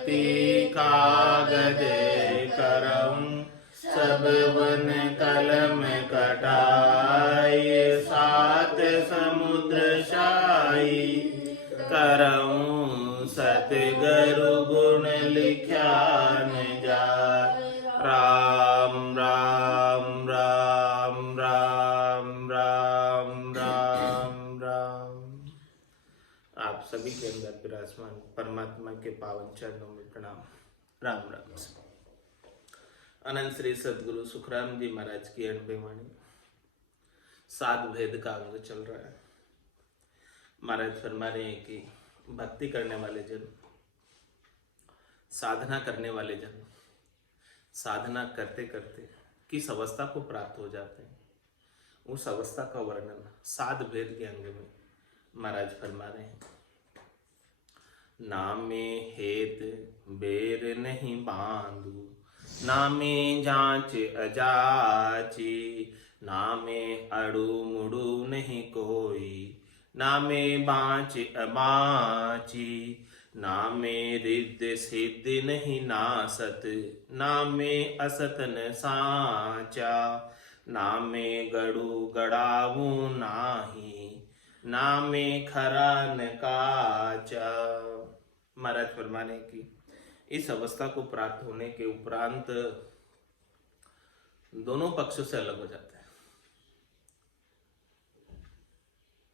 कति कागज करम, सब वन कलम कटाई, सात समुद्र शाही, करऊं सतगुरु गुण लिख्या न जाय। राम राम राम राम राम राम राम। आप सभी के अंदर विराजमान परमात्मा के पावन चरणों में प्रणाम। राम राम। अनंत श्री सदगुरु सुखराम जी महाराज की 80वीं वाणी। सात भेद का अंग चल रहा है। महाराज फरमा रहे हैं कि भक्ति करने वाले जन, साधना करने वाले जन, साधना करते करते किस अवस्था को प्राप्त हो जाते हैं, उस अवस्था का वर्णन सात भेद के अंग में महाराज फरमा रहे हैं। नामे हेत बेर नहीं बांधू, नामे जांच अजाची, नामे अड़ू मुड़ू नहीं कोई, नामे बाँच अबाची, नामे रिद्ध सिद्ध नहीं नासत, नामे असत न साचा, नामे गड़ू गड़ावू नाही, नामे खरा न काचा। महाराज फरमाने की इस अवस्था को प्राप्त होने के उपरांत दोनों पक्षों से अलग हो जाते हैं।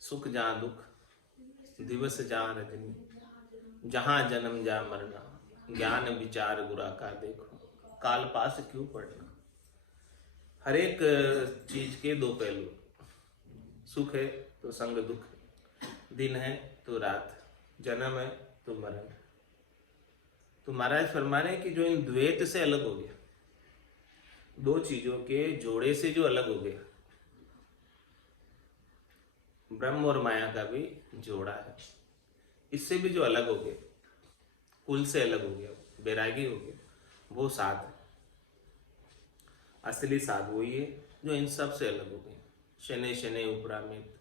सुख जहाँ दुख, दिवस जहाँ रजनी, जहाँ जन्म जहाँ मरना, ज्ञान विचार गुरा का देखो, काल पास क्यों पड़ना। हर एक चीज के दो पहलू, सुख है तो संग दुख, दिन है तो रात, जन्म है तो मरण। तो महाराज फरमा रहे हैं कि जो इन द्वैत से अलग हो गया, दो चीजों के जोड़े से जो अलग हो गया, ब्रह्म और माया का भी जोड़ा है, इससे भी जो अलग हो गया, कुल से अलग हो गया, बैरागी हो गया, वो साध है। असली साध वही है जो इन सब से अलग हो गया। शनै शनै उपरामित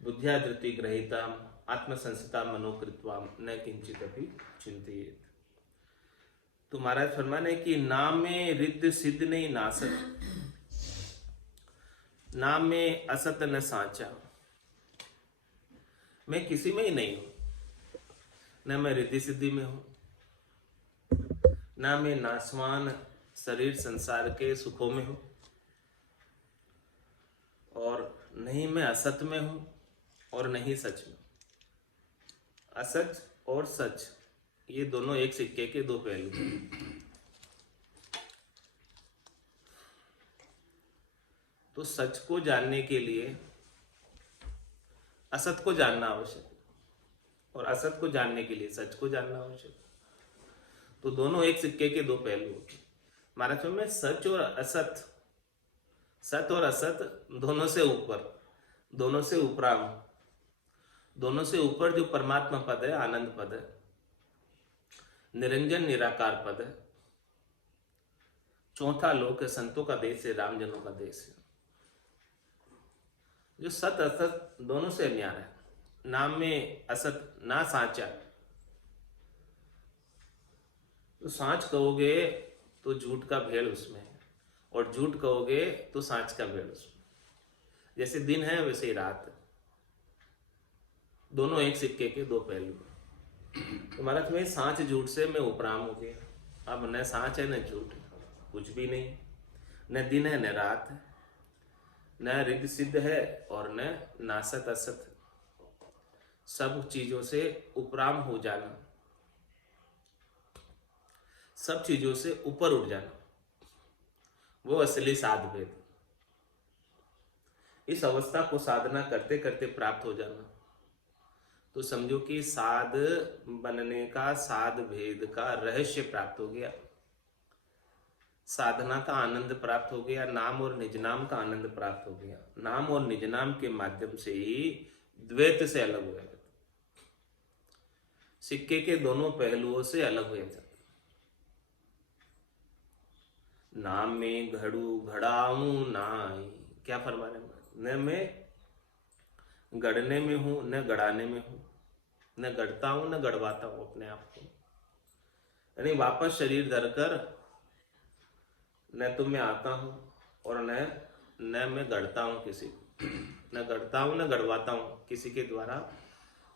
बुद्ध्या धृति ग्रहिता आत्मसंस्था मनोकृत्वा न किंचित अपि चिंतित। तो महाराज फरमाने कि नाम में रिद्ध सिद्ध नहीं नासत, नाम में असत न साचा। मैं किसी में ही नहीं हूं, न मैं रिद्धि सिद्धि में हूं, न मैं नासवान शरीर संसार के सुखों में हूं, और नहीं मैं असत में हूं और नहीं सच में। असच और सच ये दोनों एक सिक्के के दो पहलू हैं। तो सच को जानने के लिए असत को जानना आवश्यक है, और असत को जानने के लिए सच को जानना आवश्यक है। तो दोनों एक सिक्के के दो पहलू होते हैं। महाराज में सच और असत, सत और असत दोनों से ऊपर, दोनों से उपराम, दोनों से ऊपर जो परमात्मा पद है, आनंद पद है, निरंजन निराकार पद है, चौथा लोक है, संतों का देश है, रामजनों का देश है। जो सत असत दोनों से न्यारा है। नाम में असत ना साचा, तो सांच कहोगे तो झूठ का भेड़ उसमें है, और झूठ कहोगे तो सांच का भेड़ उसमें। जैसे दिन है वैसे ही रात है, दोनों एक सिक्के के दो पहलू। तो महाराज में सांच झूठ से मैं उपराम हो गया, अब न सांच है न झूठ है, कुछ भी नहीं, न दिन है न रात है, न रिद्ध सिद्ध है और न नासत असत। सब चीजों से उपराम हो जाना, सब चीजों से ऊपर उठ जाना, वो असली साध भेद। इस अवस्था को साधना करते करते प्राप्त हो जाना, तो समझो कि साध बनने का, साध भेद का रहस्य प्राप्त हो गया, साधना का आनंद प्राप्त हो गया, नाम और निज नाम का आनंद प्राप्त हो गया। नाम और निज नाम के माध्यम से ही द्वैत से अलग हुआ जाता, सिक्के के दोनों पहलुओं से अलग हो जाता। नाम में घड़ू घड़ाऊं नाई, क्या फरमा रहे, न मैं गढ़ने में हूं न गढ़ाने में हूं, न गढ़ता हूं न गढ़वाता हूं अपने आप को, यानी वापस शरीर धरकर न तो मैं आता हूं और न मैं गढ़ता हूं किसी को, न गढ़ता हूं न गढ़वाता हूं किसी के द्वारा,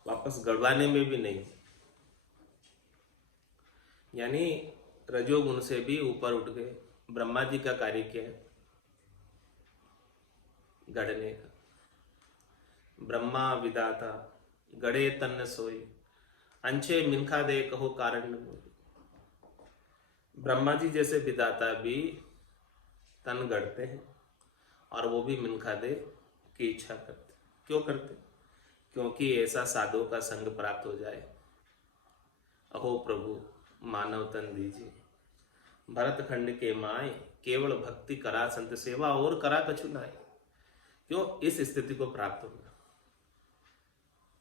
वापस गढ़वाने में भी नहीं। यानी रजोगुण से भी ऊपर उठ गए। ब्रह्मा जी का कार्य क्या है? गढ़ने का। ब्रह्मा विदाता गढ़े तन्न सोई, अंशे मिनखा दे कहो कारण न मोई। ब्रह्मा जी जैसे विदाता भी तन गढ़ते हैं और वो भी मिनखा दे की इच्छा करते। क्यों करते? क्योंकि ऐसा साधु का संग प्राप्त हो जाए। अहो प्रभु मानव तन दीजिए, भरत खंड के माए, केवल भक्ति करा संत सेवा और करा कछु नाय। क्यों? इस स्थिति को प्राप्त होना,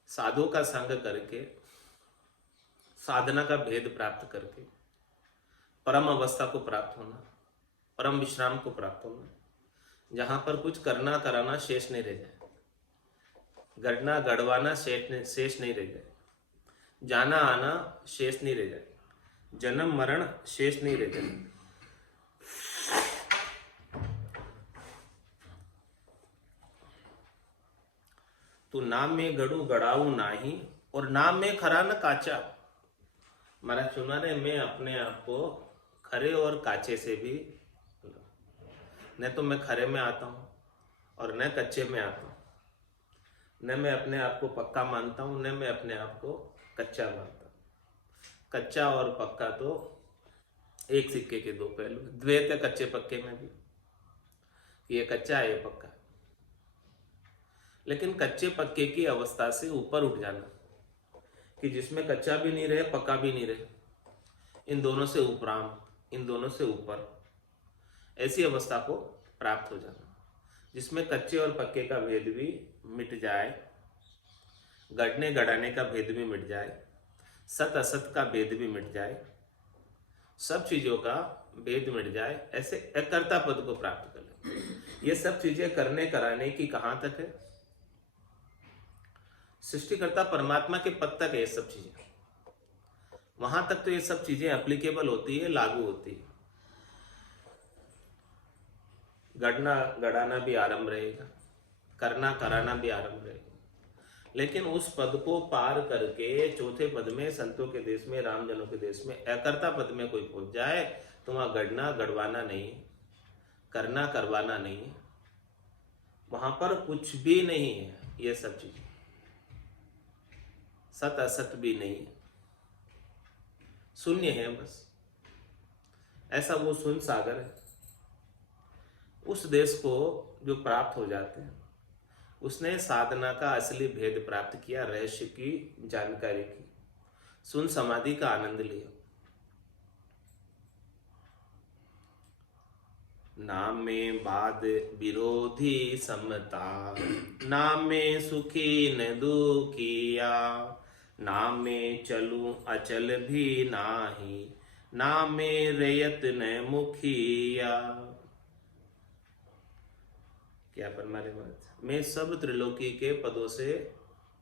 साधु का संग करके, साधना का भेद प्राप्त करके परम अवस्था को प्राप्त होना, परम विश्राम को प्राप्त होना, जहां पर कुछ करना कराना शेष नहीं रह जाए, गढ़ना गढ़वाना शेष नहीं रह जाए, जाना आना शेष नहीं रह जाए, जन्म मरण शेष नहीं रह जाए। तो नाम में गढ़ू गढ़ाऊ नाही, और नाम में खरा न काचा। महाराज सुना रहे, मैं अपने आप को खरे और काचे से भी, न तो मैं खरे में आता हूं और न कच्चे में आता हूं, न मैं अपने आप को पक्का मानता हूं, न मैं अपने आप को कच्चा मानता हूं। कच्चा और पक्का तो एक सिक्के के दो पहलू, द्वैत है कच्चे पक्के में भी, ये कच्चा है ये पक्का। लेकिन कच्चे पक्के की अवस्था से ऊपर उठ जाना, कि जिसमें कच्चा भी नहीं रहे पक्का भी नहीं रहे, इन दोनों से उपराम, इन दोनों से ऊपर, ऐसी अवस्था को प्राप्त हो जाना, जिसमें कच्चे और पक्के का भेद भी मिट जाए, गढ़ने गढ़ाने का भेद भी मिट जाए, सत असत का भेद भी मिट जाए, सब चीजों का भेद मिट जाए, ऐसे अकर्ता पद को प्राप्त कर ले। ये सब चीजें करने कराने की कहां तक है? सृष्टिकर्ता परमात्मा के पद तक है ये सब चीजें। वहां तक तो ये सब चीजें एप्लीकेबल होती है, लागू होती है। गढ़ना गढ़ाना भी आरंभ रहेगा, करना कराना भी आरंभ रहेगा, लेकिन उस पद को पार करके चौथे पद में, संतों के देश में, रामजनों के देश में अकर्ता पद में कोई पहुंच जाए तो वहां गढ़ना गढ़वाना नहीं, करना करवाना नहीं, वहां पर कुछ भी नहीं है। ये सब चीजें सत असत भी नहीं है, शून्य है बस। ऐसा वो शून्य सागर है। उस देश को जो प्राप्त हो जाते हैं, उसने साधना का असली भेद प्राप्त किया, रहस्य की जानकारी की, सुन समाधि का आनंद लिया। नाम में बाद विरोधी समता, नाम में सुखी न दुखिया, नाम में चलूं अचल भी नाही, नाम में रयत न मुखिया। क्या परमारे बात? मैं सब त्रिलोकी के पदों से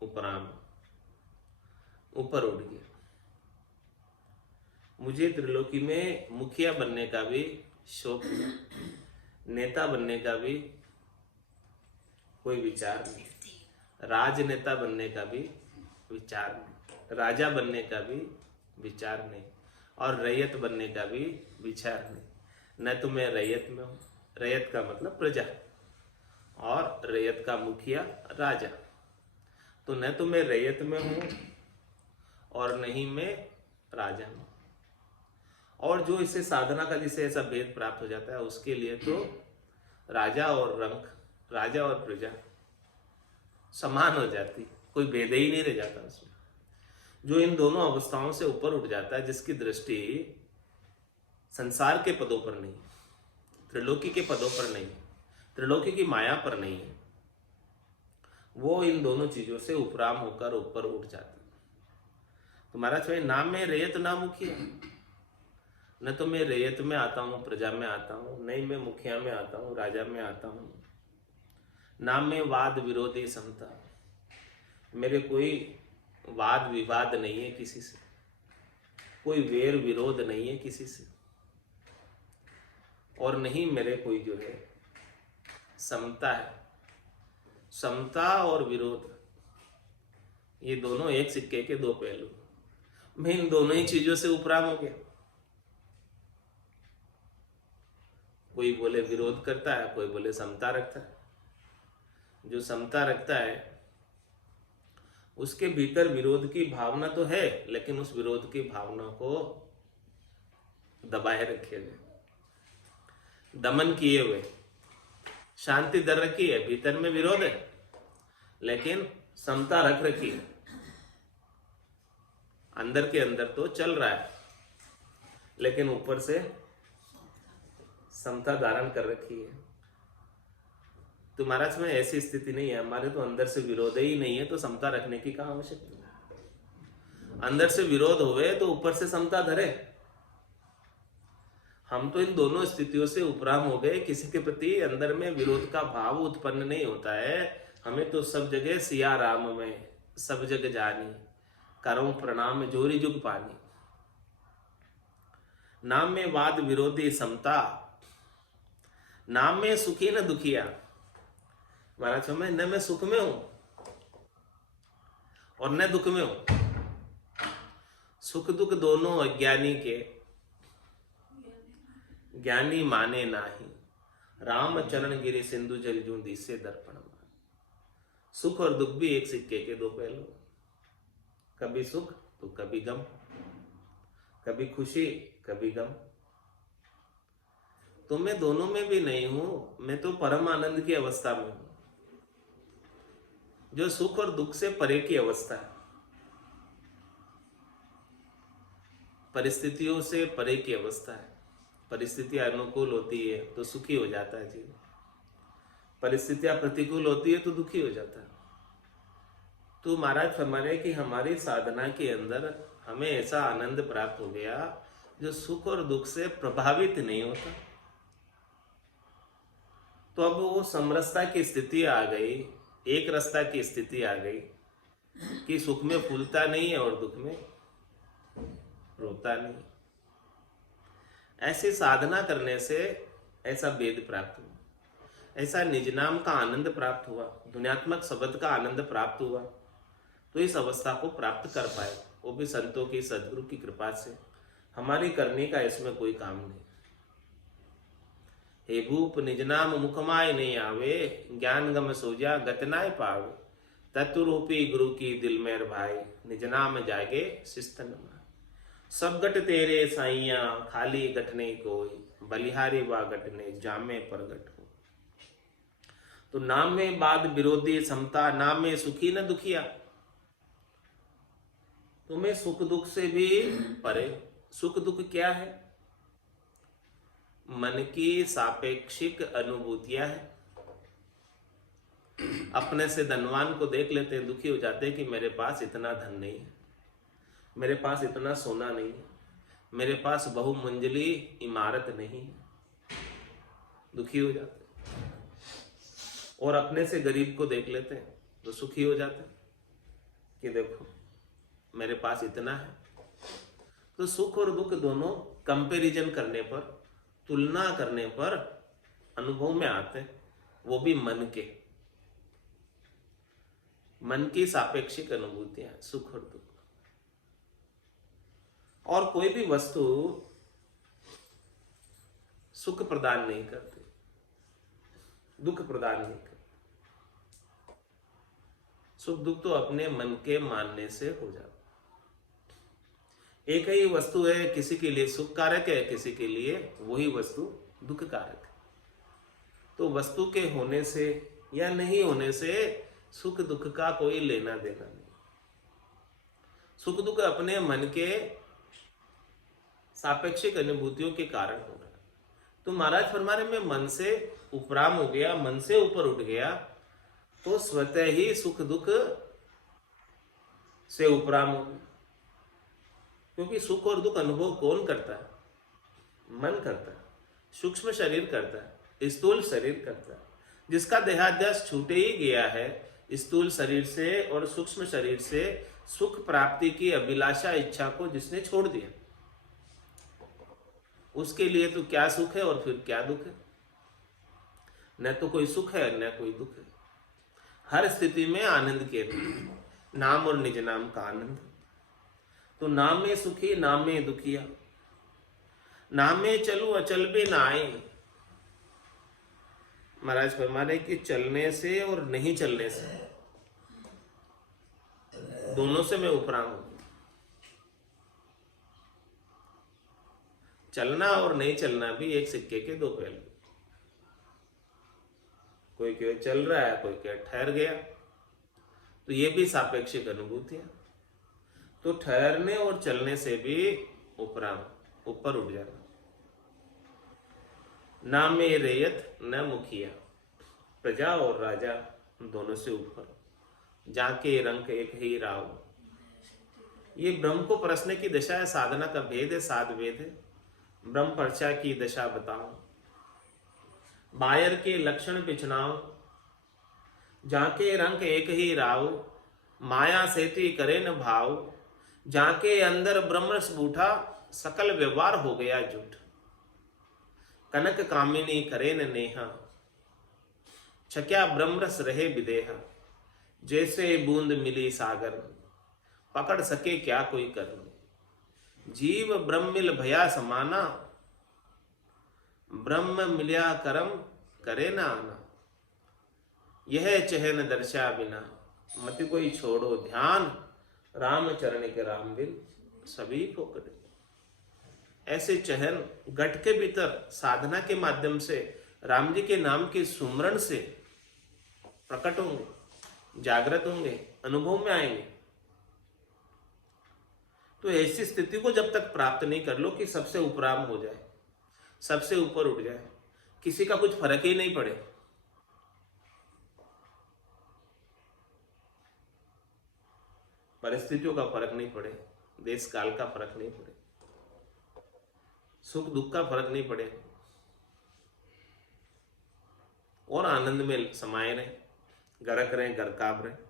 उपराम, ऊपर उठ गया। मुझे त्रिलोकी में मुखिया बनने का भी शौक नहीं, नेता बनने का भी कोई विचार नहीं, राजनेता बनने का भी विचार नहीं, राजा बनने का भी विचार नहीं, और रैयत बनने का भी विचार नहीं। न तो मैं रैयत में हूं, रैयत का मतलब प्रजा, और रैयत का मुखिया राजा। तो न तो मैं रैयत में हूं और नहीं मैं राजा में। और जो इसे साधना का जिसे ऐसा भेद प्राप्त हो जाता है, उसके लिए तो राजा और रंक, राजा और प्रजा समान हो जाती, कोई भेद ही नहीं रह जाता उसमें। जो इन दोनों अवस्थाओं से ऊपर उठ जाता है, जिसकी दृष्टि संसार के पदों पर नहीं, त्रिलोकी के पदों पर नहीं, त्रिलोकी की माया पर नहीं है, वो इन दोनों चीजों से उपराम होकर ऊपर उठ जाता है। तो महाराज भाई, नाम में रैयत ना मुखिया, न तो मैं रैयत में आता हूँ, प्रजा में आता हूँ, नहीं मैं मुखिया में आता हूँ, राजा में आता हूँ। नाम में वाद विरोधी समता, मेरे कोई वाद विवाद नहीं है किसी से, कोई वेर विरोध नहीं है किसी से, और नहीं मेरे कोई जो है समता है। समता और विरोध ये दोनों एक सिक्के के दो पहलू। मैं इन दोनों ही चीजों से उपराम हो गया। कोई बोले विरोध करता है, कोई बोले समता रखता है। जो समता रखता है उसके भीतर विरोध की भावना तो है, लेकिन उस विरोध की भावना को दबाए रखे हुए, दमन किए हुए, शांति दर रखी है। भीतर में विरोध है लेकिन समता रख रखी है। अंदर के अंदर तो चल रहा है लेकिन ऊपर से समता धारण कर रखी है। तो महाराज में ऐसी स्थिति नहीं है। हमारे तो अंदर से विरोध ही नहीं है, तो समता रखने की कहाँ आवश्यकता है। अंदर से विरोध हुए तो ऊपर से समता धरे। हम तो इन दोनों स्थितियों से उपराम हो गए। किसी के प्रति अंदर में विरोध का भाव उत्पन्न नहीं होता है। हमें तो सब जगह सिया राम में सब जग जानी, करूं प्रणाम जोरी जुग पानी। नाम में वाद विरोधी समता, नाम में सुखी न दुखिया। महाराज मैं न मैं सुख में हूं और न दुख में हूं। सुख दुख दोनों अज्ञानी के, ज्ञानी माने नाही। राम चरण गिरे सिंधु जल जूं दिसे दर्पण मान। सुख और दुख भी एक सिक्के के दो पहलू। कभी सुख तो कभी गम, कभी खुशी कभी गम। तो मैं दोनों में भी नहीं हूं। मैं तो परम आनंद की अवस्था में हूं, जो सुख और दुख से परे की अवस्था है, परिस्थितियों से परे की अवस्था है। परिस्थितियां अनुकूल होती है तो सुखी हो जाता है जीवन, परिस्थितियां प्रतिकूल होती है तो दुखी हो जाता है। तो महाराज फरमाने कि हमारी साधना के अंदर हमें ऐसा आनंद प्राप्त हो गया जो सुख और दुख से प्रभावित नहीं होता। तो अब वो समरसता की स्थिति आ गई, एक रसता की स्थिति आ गई कि सुख में फूलता नहीं है और दुख में रोता नहीं। ऐसी साधना करने से ऐसा वेद प्राप्त हुआ, ऐसा निज नाम का आनंद प्राप्त हुआ, दुनियात्मक शब्द का आनंद प्राप्त हुआ। तो इस अवस्था को प्राप्त कर पाए, वो भी संतों की सदगुरु की कृपा से। हमारी करने का इसमें कोई काम नहीं। हे भूप निज नाम मुखमाय नहीं आवे, ज्ञान गम सोजा गतनाय पावे। तत्वरूपी गुरु की दिल मेर भाई, निज नाम जागे शिस्तन मान। सब गट तेरे साइया खाली गटने कोई, बलिहारी वा गटने जामे प्रगट हो। तो नाम में बाद विरोधी समता, नाम में सुखी न दुखिया। तुम्हें सुख दुख से भी परे। सुख दुख क्या है? मन की सापेक्षिक अनुभूतियां हैं। अपने से धनवान को देख लेते हैं, दुखी हो जाते हैं कि मेरे पास इतना धन नहीं है, मेरे पास इतना सोना नहीं है, मेरे पास बहुमंजिली इमारत नहीं है, दुखी हो जाते हैं। और अपने से गरीब को देख लेते हैं तो सुखी हो जाते हैं कि देखो मेरे पास इतना है। तो सुख और दुख दोनों कंपैरिजन करने पर, तुलना करने पर अनुभव में आते हैं, वो भी मन के, मन की सापेक्षिक अनुभूतियां, सुख और दुख। और कोई भी वस्तु सुख प्रदान नहीं करती, दुख प्रदान नहीं करती। सुख दुख तो अपने मन के मानने से हो जाता। एक ही वस्तु है, किसी के लिए सुख कारक है, किसी के लिए वही वस्तु दुख कारक है। तो वस्तु के होने से या नहीं होने से सुख दुख का कोई लेना देना नहीं। सुख दुख अपने मन के सापेक्षिक अनुभूतियों के कारण हो रहा है। तो महाराज फरमा रहे मैं मन से उपराम हो गया, मन से ऊपर उठ गया, तो स्वतः ही सुख दुख से उपराम हो गया। क्योंकि सुख और दुख अनुभव कौन करता है? मन करता है, सूक्ष्म शरीर करता है, स्थूल शरीर करता है। जिसका देहाध्यास छूटे ही गया है स्थूल शरीर से और सूक्ष्म शरीर से, सुख प्राप्ति की अभिलाषा इच्छा को जिसने छोड़ दिया, उसके लिए तो क्या सुख है और फिर क्या दुख है। न तो कोई सुख है न कोई दुख है। हर स्थिति में आनंद के लिए नाम और निज नाम का आनंद। तो नाम में सुखी नाम में दुखिया, नाम में चलू अचल भी ना आए। महाराज फरमा रहे कि चलने से और नहीं चलने से, दोनों से मैं उपराम हूं। चलना और नहीं चलना भी एक सिक्के के दो पहलू। कोई क्यों चल रहा है, कोई क्या ठहर गया, तो ये भी सापेक्षिक अनुभूतियां। तो ठहरने और चलने से भी उपराम, ऊपर उठ जाना। ना में रेयत न मुखिया, प्रजा और राजा दोनों से ऊपर। जाके रंग एक ही राव। ये ब्रह्म को परसने की दशा है, साधना का भेद है, साध वेद है। ब्रह्म पर्चा की दशा बताओ, बायर के लक्षण पिछनाओ। जाके रंग एक ही राव, माया सेती करे न भाव। जाके अंदर ब्रह्मरस बूठा, सकल व्यवहार हो गया झूठ। कनक कामिनी करे न नेहा, छक्या ब्रह्मरस रहे विदेहा। जैसे बूंद मिली सागर, पकड़ सके क्या कोई कर्म। जीव ब्रह्म मिल भया समाना, ब्रह्म मिल्या करम करे ना आना। यह चहन दर्शा बिना, मति कोई छोड़ो ध्यान। राम चरण के राम बिन सभी फोकड़े। ऐसे चहन घट के भीतर साधना के माध्यम से, राम जी के नाम के सुमरण से प्रकट होंगे, जागृत होंगे, अनुभव में आएंगे। तो ऐसी स्थिति को जब तक प्राप्त नहीं कर लो कि सबसे उपराम हो जाए, सबसे ऊपर उठ जाए, किसी का कुछ फर्क ही नहीं पड़े, परिस्थितियों का फर्क नहीं पड़े, देश काल का फर्क नहीं पड़े, सुख दुख का फर्क नहीं पड़े, और आनंद में समाये रहे, गरक रहे, गरकाब रहे।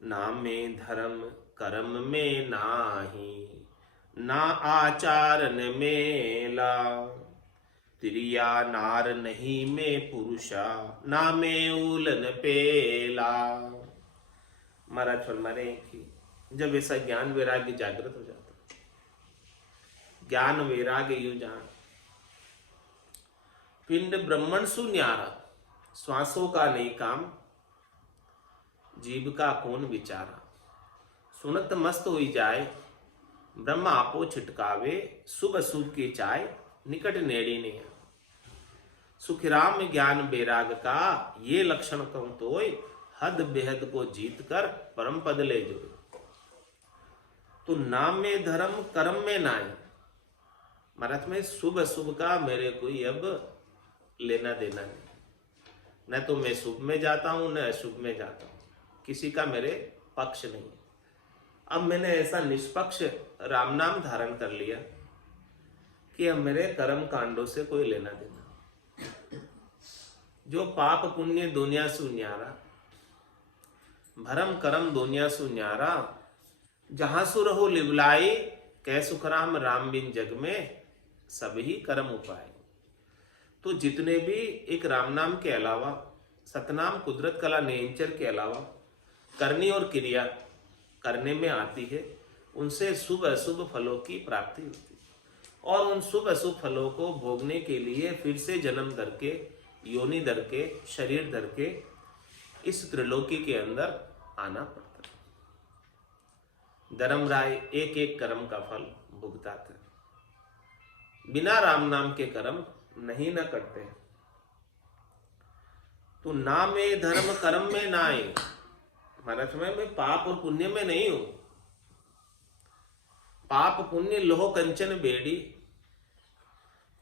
नाम में धर्म कर्म में नाही, ना आचारन मेला। तिरिया नार नहीं में पुरुषा, ना में उलन पेला। महाराज फरमा रहे हैं कि जब ऐसा ज्ञान वैराग्य जागृत हो जाता, ज्ञान वैराग्य यू जान। पिंड ब्रह्मण सुन्यारा, श्वासों का नहीं काम, जीव का कौन विचारा। सुनत मस्त हुई जाए, ब्रह्म आपो छिटकावे। शुभ शुभ की चाय, निकट नेड़ी ने। सुखराम ज्ञान बैराग का, ये लक्षण कहूं तोय। हद बेहद को जीत कर, परम पद ले जो। तो नाम में धर्म कर्म में नाय। महाराज में शुभ शुभ का मेरे कोई अब लेना देना नहीं। न तो मैं शुभ में जाता हूं न अशुभ में जाता हूं, किसी का मेरे पक्ष नहीं है। अब मैंने ऐसा निष्पक्ष राम नाम धारण कर लिया कि अब मेरे कर्म कांडों से कोई लेना देना। जो पाप पुण्य दुनिया सु न्यारा, भरम करम दुनिया सु न्यारा। जहां सु रहो लिवलाई, कै सुखराम राम बिन जग में। सभी कर्म उपाय। तो जितने भी एक राम नाम के अलावा, सतनाम कुदरत कला नेचर के अलावा करनी और क्रिया करने में आती है, उनसे शुभ अशुभ फलों की प्राप्ति होती है। और उन शुभ अशुभ फलों को भोगने के लिए फिर से जन्म धर के, योनि धर के, शरीर धर के इस त्रिलोकी के अंदर आना पड़ता है। धर्मराय एक एक कर्म का फल भुगताते हैं। बिना राम नाम के कर्म नहीं न करते। तो ना में धर्म कर्म में ना आए। महाराज मैं पाप और पुण्य में नहीं हूं। पाप पुण्य लोह कंचन बेड़ी,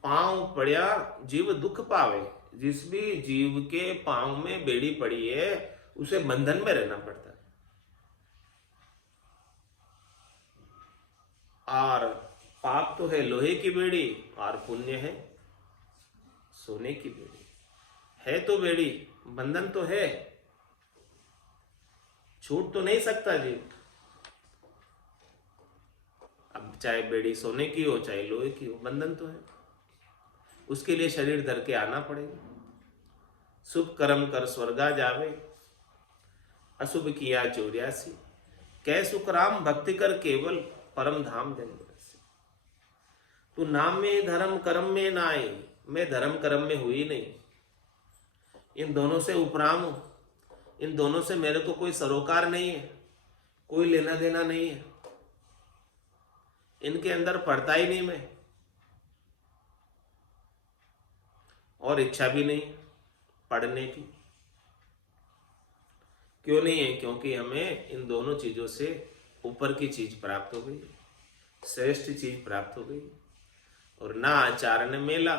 पांव पड़िया जीव दुख पावे। जिस भी जीव के पांव में बेड़ी पड़ी है, उसे बंधन में रहना पड़ता है। और पाप तो है लोहे की बेड़ी और पुण्य है सोने की बेड़ी। है तो बेड़ी, बंधन तो है, छूट तो नहीं सकता जी। अब चाहे बेड़ी सोने की हो चाहे लोहे की हो, बंधन तो है। उसके लिए शरीर धर के आना पड़ेगा। शुभ कर्म कर स्वर्गा जावे, अशुभ किया चौर्यासी। कै सुख राम भक्ति कर केवल, परम धाम जन बसे। तू नाम में धर्म कर्म में ना आए, मैं धर्म कर्म में हुई नहीं, इन दोनों से उपराम हूं, इन दोनों से मेरे को कोई सरोकार नहीं है, कोई लेना देना नहीं है, इनके अंदर पड़ता ही नहीं मैं, और इच्छा भी नहीं पढ़ने की। क्यों नहीं है? क्योंकि हमें इन दोनों चीजों से ऊपर की चीज प्राप्त हो गई, श्रेष्ठ चीज प्राप्त हो गई। और ना आचार न मेला,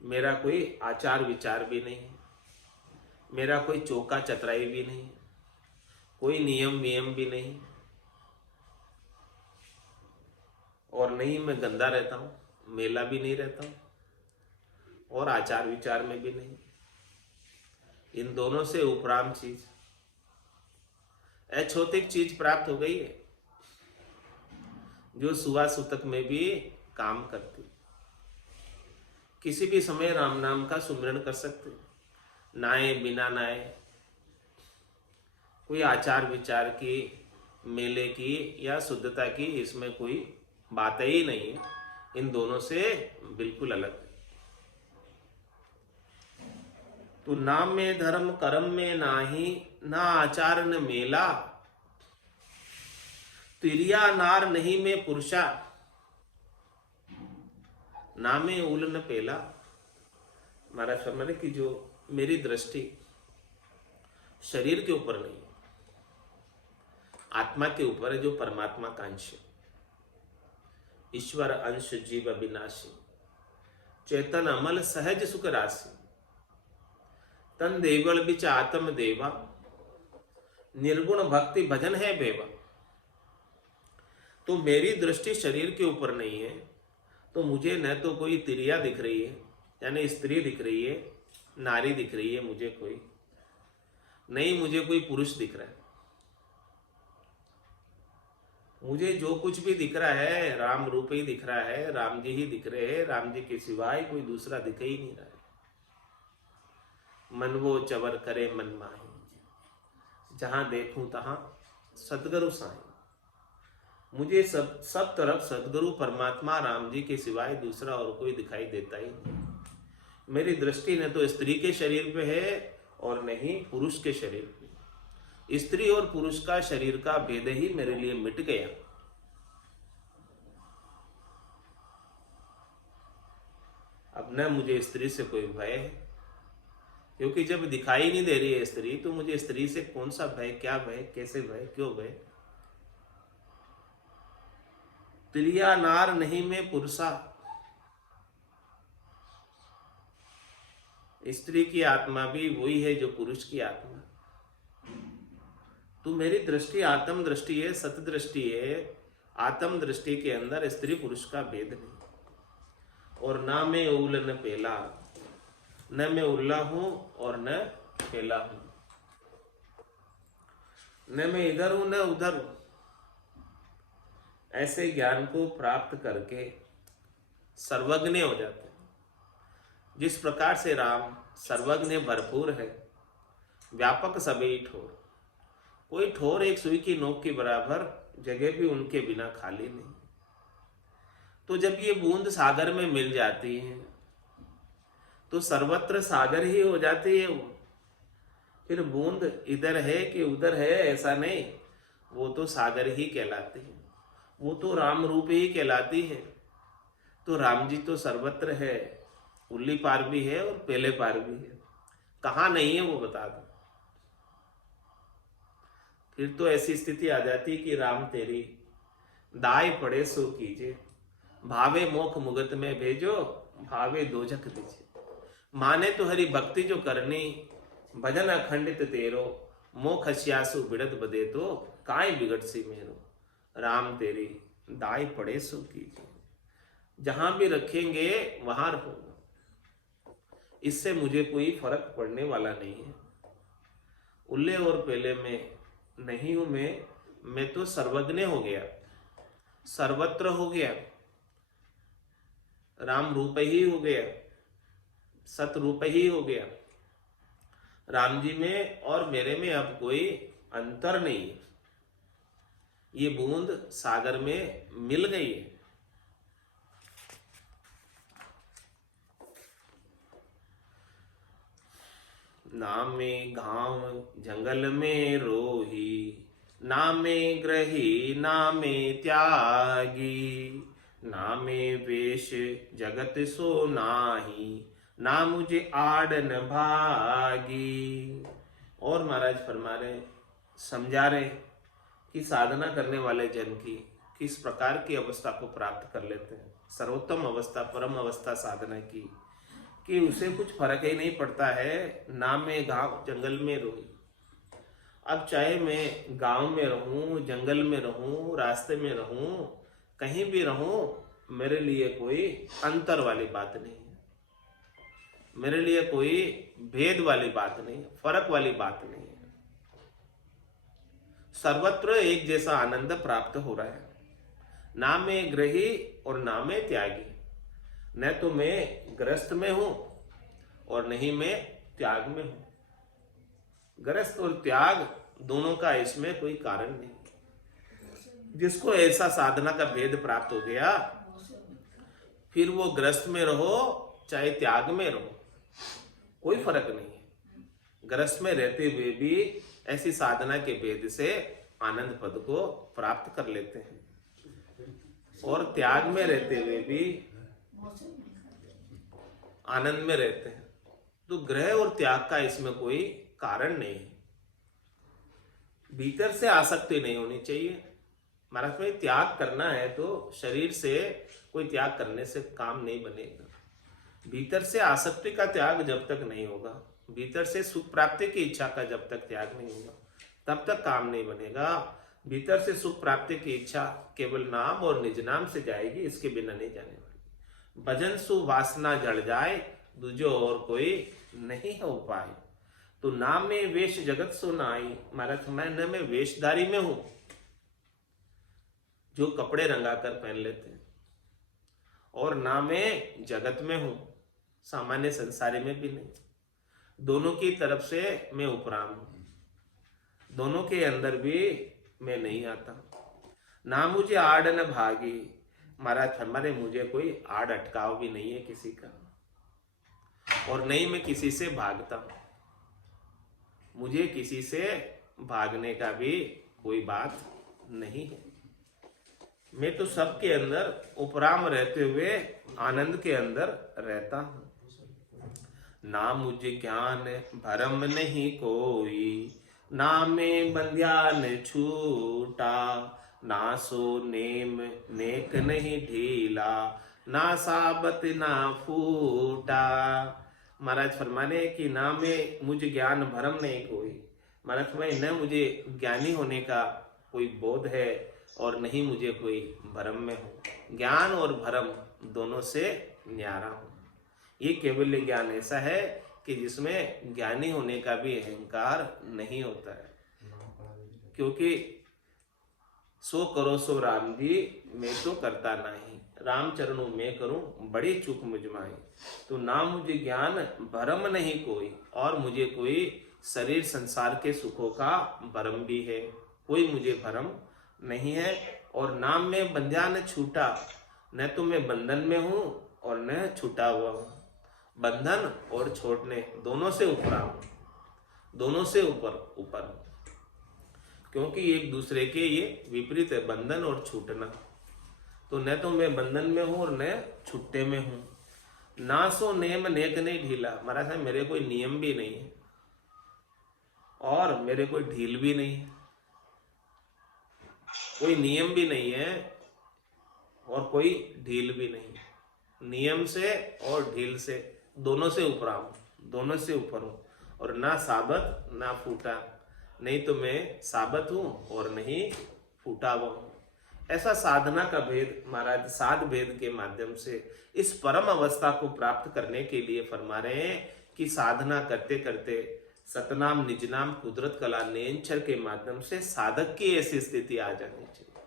मेरा कोई आचार विचार भी नहीं है, मेरा कोई चौका चतराई भी नहीं, कोई नियम वियम भी नहीं, और नहीं मैं गंदा रहता हूं, मेला भी नहीं रहता हूं, और आचार विचार में भी नहीं। इन दोनों से उपराम चीज, अछौतिक चीज प्राप्त हो गई है, जो सुवा सुतक में भी काम करती। किसी भी समय राम नाम का सुमिरन कर सकते, नाए बिना नाए, कोई आचार विचार की, मेले की या शुद्धता की इसमें कोई बात ही नहीं है। इन दोनों से बिल्कुल अलग। तो नाम में धर्म कर्म में नाही, ना आचार न मेला, तिरिया नार नहीं में पुरुषा, ना में उल न पेला। महाराज फरमाने की जो मेरी दृष्टि शरीर के ऊपर नहीं, आत्मा के ऊपर है, जो परमात्मा का अंश है, ईश्वर अंश जीव अविनाशी, चेतन अमल सहज सुख राशि, तन देवल बिच आत्म देवा, निर्गुण भक्ति भजन है बेवा। तो मेरी दृष्टि शरीर के ऊपर नहीं है, तो मुझे न तो कोई तिरिया दिख रही है, यानी स्त्री दिख रही है, नारी दिख रही है, मुझे कोई नहीं, मुझे कोई पुरुष दिख रहा है। मुझे जो कुछ भी दिख रहा है राम रूप ही दिख रहा है, राम जी ही दिख रहे हैं, राम जी के सिवाय कोई दूसरा दिख ही नहीं रहा है। मन वो चवर करे मन माही, जहां देखूं तहां सदगुरु साईं। मुझे सब तरफ सदगुरु परमात्मा राम जी के सिवाय दूसरा और कोई दिखाई देता ही नहीं। मेरी दृष्टि न तो स्त्री के शरीर पे है और न ही पुरुष के शरीर पे। स्त्री और पुरुष का शरीर का भेद ही मेरे लिए मिट गया। अब न मुझे स्त्री से कोई भय है, क्योंकि जब दिखाई नहीं दे रही है स्त्री, तो मुझे स्त्री से कौन सा भय, क्या भय, कैसे भय, क्यों भय। तिरिया नार नहीं में पुरुषा, स्त्री की आत्मा भी वही है जो पुरुष की आत्मा। तो मेरी दृष्टि आत्म दृष्टि है, सत दृष्टि है। आत्म दृष्टि के अंदर स्त्री पुरुष का भेद नहीं। और ना मैं उल न पेला, न मैं उल्ला हूं और न पेला हूं, न मैं इधर हूं न उधर हूं। ऐसे ज्ञान को प्राप्त करके सर्वज्ञ हो जाते हैं। जिस प्रकार से राम सर्वज्ञ भरपूर है, व्यापक सभी ठोर, कोई ठोर एक सुई की नोक के बराबर जगह भी उनके बिना खाली नहीं। तो जब ये बूंद सागर में मिल जाती है तो सर्वत्र सागर ही हो जाती है वो। फिर बूंद इधर है कि उधर है ऐसा नहीं, वो तो सागर ही कहलाती है, वो तो राम रूप ही कहलाती है। तो राम जी तो सर्वत्र है, उल्ली पार भी है और पहले पार भी है, कहाँ नहीं है वो बता दो। फिर तो ऐसी स्थिति आ जाती कि राम तेरी दाय पड़े सो कीजिए, भावे मोख मुगत में भेजो, भावे दोजख दीजिए। माने तो हरि भक्ति जो करनी, भजन अखंडित तेरो, मोख हस्यासु बिड़त बदे तो काय बिगड़ सी मेरो। राम तेरी दाय पड़े सो कीजिए, जहां भी रखेंगे वहां रहोगे, इससे मुझे कोई फर्क पड़ने वाला नहीं है। उल्ले और पेले में नहीं हूं मैं तो सर्वज्ञ हो गया। सर्वत्र हो गया, राम रूप ही हो गया, सत रूप ही हो गया। राम जी में और मेरे में अब कोई अंतर नहीं है। ये बूंद सागर में मिल गई है। नामे गांव जंगल में रोही, नामे ग्रही नामे त्यागी, नामे वेश जगत सो नाही, ना मुझे आड़न भागी। और महाराज फरमा रहे, समझा रहे कि साधना करने वाले जन की किस प्रकार की अवस्था को प्राप्त कर लेते हैं, सर्वोत्तम अवस्था, परम अवस्था साधना की, कि उसे कुछ फर्क ही नहीं पड़ता है। ना मैं गांव जंगल में रहूं, अब चाहे मैं गांव में रहूं, जंगल में रहूं, रास्ते में रहूं, कहीं भी रहूं, मेरे लिए कोई अंतर वाली बात नहीं है, मेरे लिए कोई भेद वाली बात नहीं, फर्क वाली बात नहीं है। सर्वत्र एक जैसा आनंद प्राप्त हो रहा है। ना मैं ग्रही और ना मैं त्यागी, न तो मैं ग्रस्त में हूं और नहीं मैं त्याग में हूं। ग्रस्त और त्याग दोनों का इसमें कोई कारण नहीं। जिसको ऐसा साधना का भेद प्राप्त हो गया, फिर वो ग्रस्त में रहो चाहे त्याग में रहो, कोई फर्क नहीं है। ग्रस्त में रहते हुए भी ऐसी साधना के भेद से आनंद पद को प्राप्त कर लेते हैं, और त्याग में रहते हुए भी आनंद में रहते हैं। तो ग्रह और त्याग का इसमें कोई कारण नहीं है। भीतर से आसक्ति नहीं होनी चाहिए। महाराज में त्याग करना है तो शरीर से कोई त्याग करने से काम नहीं बनेगा। भीतर से आसक्ति का त्याग जब तक नहीं होगा, भीतर से सुख प्राप्ति की इच्छा का जब तक त्याग नहीं होगा, तब तक काम नहीं बनेगा। भीतर से सुख प्राप्ति की इच्छा केवल नाम और निज नाम से जाएगी, इसके बिना नहीं जाने वाली। भजन सु वासना जड़ जाए, दूजो और कोई नहीं है उपाय। तो नाम में वेश जगत सो नाई, महाराज मैं न मैं वेशधारी में हूं, जो कपड़े रंगा कर पहन लेते हैं, और ना मैं जगत में हूं, सामान्य संसारी में भी नहीं। दोनों की तरफ से मैं उपराम हूं, दोनों के अंदर भी मैं नहीं आता। ना मुझे आड़ न भागी, महाराज हमारे मुझे कोई आड़ अटकाव भी नहीं है किसी का, और नहीं मैं किसी से भागता हूं। मुझे किसी से भागने का भी कोई बात नहीं है। मैं तो सबके अंदर उपराम रहते हुए आनंद के अंदर रहता हूं। ना मुझे ज्ञान भरम नहीं कोई, ना मैं बंध्यान छूटा, ना सो नेम नेक नहीं ढीला, ना साबत ना फूटा। महाराज फरमाने कि ना मैं मुझे ज्ञान भरम नहीं कोई, महाराज फरमाए न मुझे ज्ञानी होने का कोई बोध है और नहीं मुझे कोई भरम में हूं। ज्ञान और भरम दोनों से न्यारा हूं। ये केवल ज्ञान ऐसा है कि जिसमें ज्ञानी होने का भी अहंकार नहीं होता है, क्योंकि सो करो सो राम जी मैं तो करता नहीं, राम चरणों में करूं बड़ी चूक मुझमाई। तो ना मुझे ज्ञान भरम नहीं कोई, और मुझे कोई शरीर संसार के सुखों का भरम भी है, कोई मुझे भरम नहीं है। और नाम में बंध्या न छूटा, न तो मैं बंधन में हूं और न छूटा हुआ हूं। बंधन और छोड़ने दोनों से ऊपर हूं, दोनों से ऊपर हूं, क्योंकि एक दूसरे के ये विपरीत है, बंधन और छूटना। तो न तो मैं बंधन में हूं और न छुट्टे में हूं। ना सो नेम नेक नहीं ढीला, महाराज साहब मेरे कोई नियम भी नहीं है और मेरे कोई ढील भी नहीं है। कोई नियम भी नहीं है और कोई ढील भी नहीं है। नियम से और ढील से दोनों से ऊपर हूं, दोनों से ऊपर हूं। और ना साबत ना फूटा, नहीं तो मैं साबत हूं और नहीं फूटा हुआ हूं। ऐसा साधना का भेद महाराज साध भेद के माध्यम से इस परम अवस्था को प्राप्त करने के लिए फरमा रहे हैं कि साधना करते करते सतनाम निजनाम कुदरत कला नेंचर के माध्यम से साधक की ऐसी स्थिति आ जानी चाहिए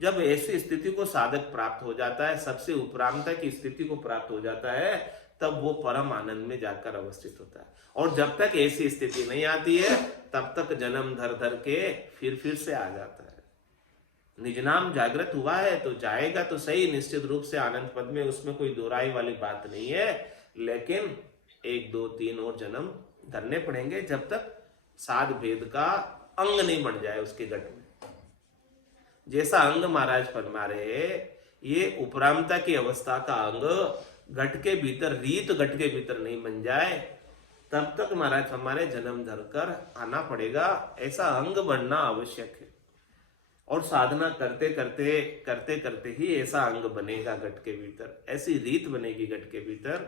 जब ऐसी स्थिति को साधक प्राप्त हो जाता है, सबसे उपरामता की स्थिति को प्राप्त हो जाता है, तब वो परम आनंद में जाकर अवस्थित होता है। और जब तक ऐसी स्थिति नहीं आती है तब तक जन्म धर धर के फिर से आ जाता है। निज नाम जागृत हुआ है तो जाएगा तो सही निश्चित रूप से आनंद पद में, उसमें कोई दोहराई वाली बात नहीं है, लेकिन 1 2 3 और जन्म धरने पड़ेंगे जब तक साध भेद का अंग नहीं बन जाए उसके घट में। जैसा अंग महाराज फरमा रहे, ये उपरामता की अवस्था का अंग घट के भीतर, रीत घट के भीतर नहीं बन जाए तब तक महाराज हमारे जन्म धर कर आना पड़ेगा। ऐसा अंग बनना आवश्यक है और साधना करते करते करते करते ही ऐसा अंग बनेगा घट के भीतर, ऐसी रीत बनेगी घट के भीतर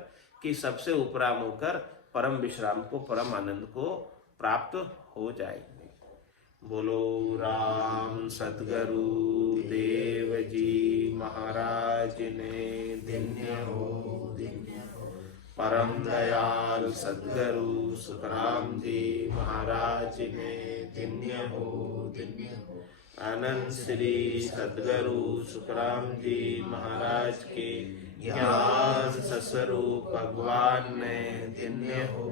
कि सबसे उपराम होकर परम विश्राम को, परम आनंद को प्राप्त हो जाएंगे। बोलो राम सतगुरु देव जी महाराज ने धन्य हो, धन्य हो। परम दयाल सतगुरु सुखराम जी महाराज ने धन्य हो, धन्य हो। अनंत श्री सतगुरु सुखराम जी महाराज के ज्ञान स्वरूप भगवान ने धन्य हो,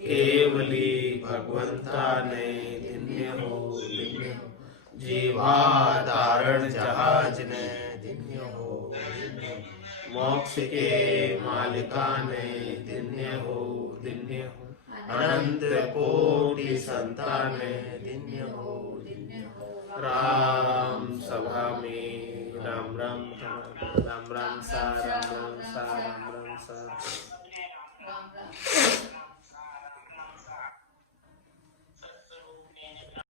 केवली भगवंता ने धन्य हो, धन्य हो। जीवा धारण जहाज ने धन्य हो, धन्य हो। मोक्ष के मालिका ने धन्य हो, धन्य हो। अनंत कोटि संतान ने धन्य हो, धन्य हो। राम सभा में राम राम राम राम सा